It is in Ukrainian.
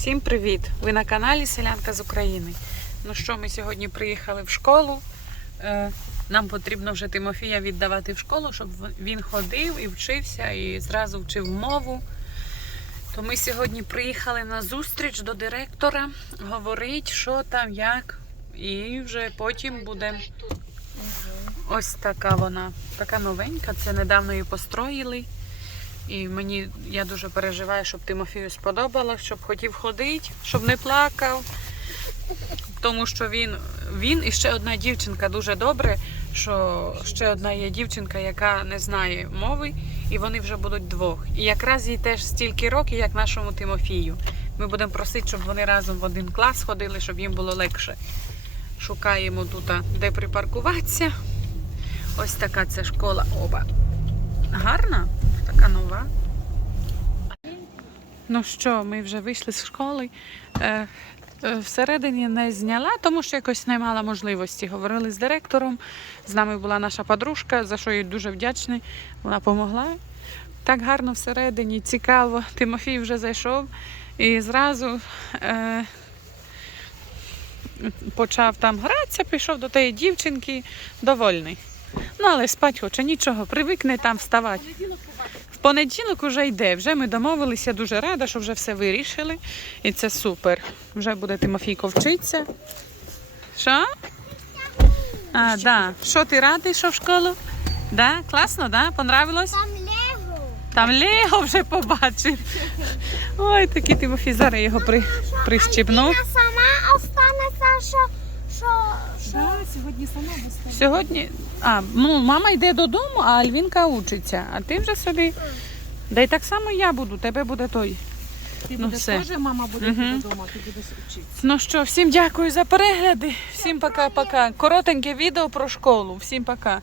Всім привіт! Ви на каналі Селянка з України. Ну що, ми сьогодні приїхали в школу. Е, Нам потрібно вже Тимофія віддавати в школу, щоб він ходив і вчився, і зразу вчив мову. То ми сьогодні приїхали на зустріч до директора, говорить, що там, як. І вже потім буде ось така вона, така новенька. Це недавно її построїли. І мені я дуже переживаю, щоб Тимофію сподобалось, щоб хотів ходити, щоб не плакав. Тому що він, він і ще одна дівчинка дуже добре, що ще одна є дівчинка, яка не знає мови, і вони вже будуть двох. І якраз їй теж стільки років, як нашому Тимофію. Ми будемо просити, щоб вони разом в один клас ходили, щоб їм було легше. Шукаємо тут, де припаркуватися. Ось така це школа. Оба. Гарна, така нова. Ну що, ми вже вийшли з школи. Е, е, Всередині не зняла, тому що якось не мала можливості. Говорили з директором. З нами була наша подружка, за що їй дуже вдячний. Вона допомогла. Так гарно всередині, цікаво. Тимофій вже зайшов і зразу е, почав там гратися, пішов до тієї дівчинки, довольний. Ну, але спать хоче, нічого, привикне там вставати. Понеділок вже йде. Вже ми домовилися, дуже рада, що вже все вирішили. І це супер. Вже буде Тимофійко вчитися. Що? А, да. Що ти радий, що в школу? Да? Класно, да? Понравилось? Там Лего. Там Лего вже побачив. Ой, такий Тимофій, зараз його при, прищіпнув. Альбіна сама останеться, сьогодні сама достала. Сьогодні. А, ну, мама йде додому, а Альвінка учиться. А ти вже собі. Да й так само я буду, тебе буде той. Ти Ну, будеш все. теж, мама буде Мгм. вдома, ти будеш вчитися. Ну що, всім дякую за перегляди. Всім пока-пока. Коротеньке відео про школу. Всім пока.